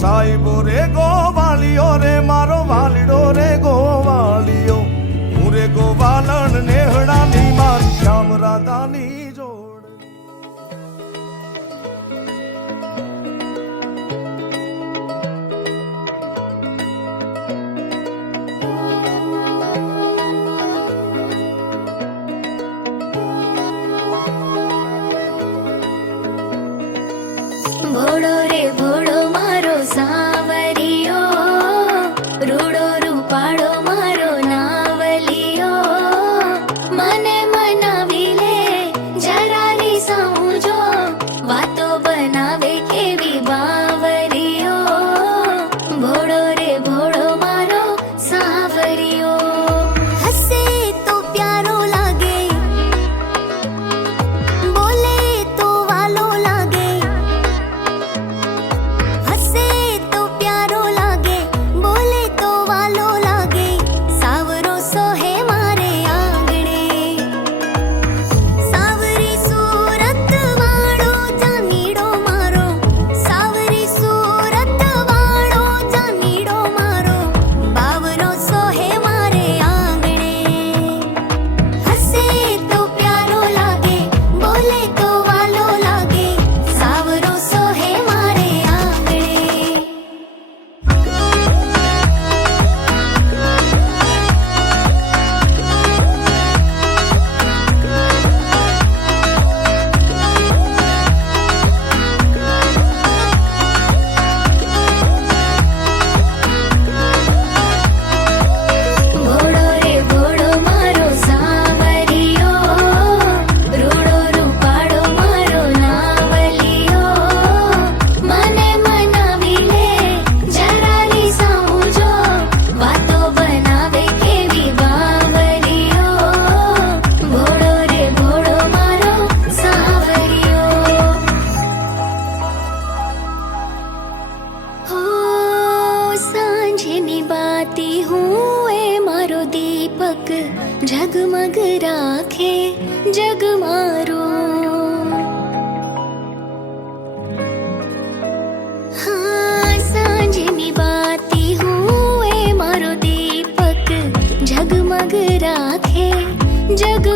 સાઈબો રે ગોવાળિયો રે મારો વાલીડો રે ગોવાળિયો હું રે ગોવાલણ નેહડાની મારી શ્યામ રાધાની જોડ ભોળો રે ભોળો મારો સાવરિયો, રૂડો રૂપાળો મારો નાવલિયો, મને મનાવી લે જરા રીસાઉં જો, વાતો બનાવે કેવી બાવરિયો. ભોળો રે ભોળો મારો સાવરિયો, હસે તો પ્યારો લાગે, બોલે તો વાલો લાગે, હસે તો પ્યારો લાગે, બોલે તો વાલો લાગે, સાવરો સોહે મારે આંગણે, સાવરી સુરત વાળો જાનીડો મારો, સાવરી સુરત વાળો જાનીડો મારો, બાવરો સોહે મારે આંગણે, હસે તો પ્યારો લાગે, બોલે તો વાલો લાગે, સાવરો સોહે મારે આંગણે. ભોળો રે ભોળો મારો સાવરિયો, રૂડો રૂપાળો મારો નાવલિયો, મને મનાવી લે જરા રીસાઉં જો, વાતો બનાવે કેવી બાવરિયો. ભોળો રે ભોળો મારો સાવરિયો. હો સાંજની બાતી હું એ મારો દીપક, જગમગ રાખે જગ મારો. હા સાંજની બાતી હું એ મારો દીપક, જગમગ રાખે જગ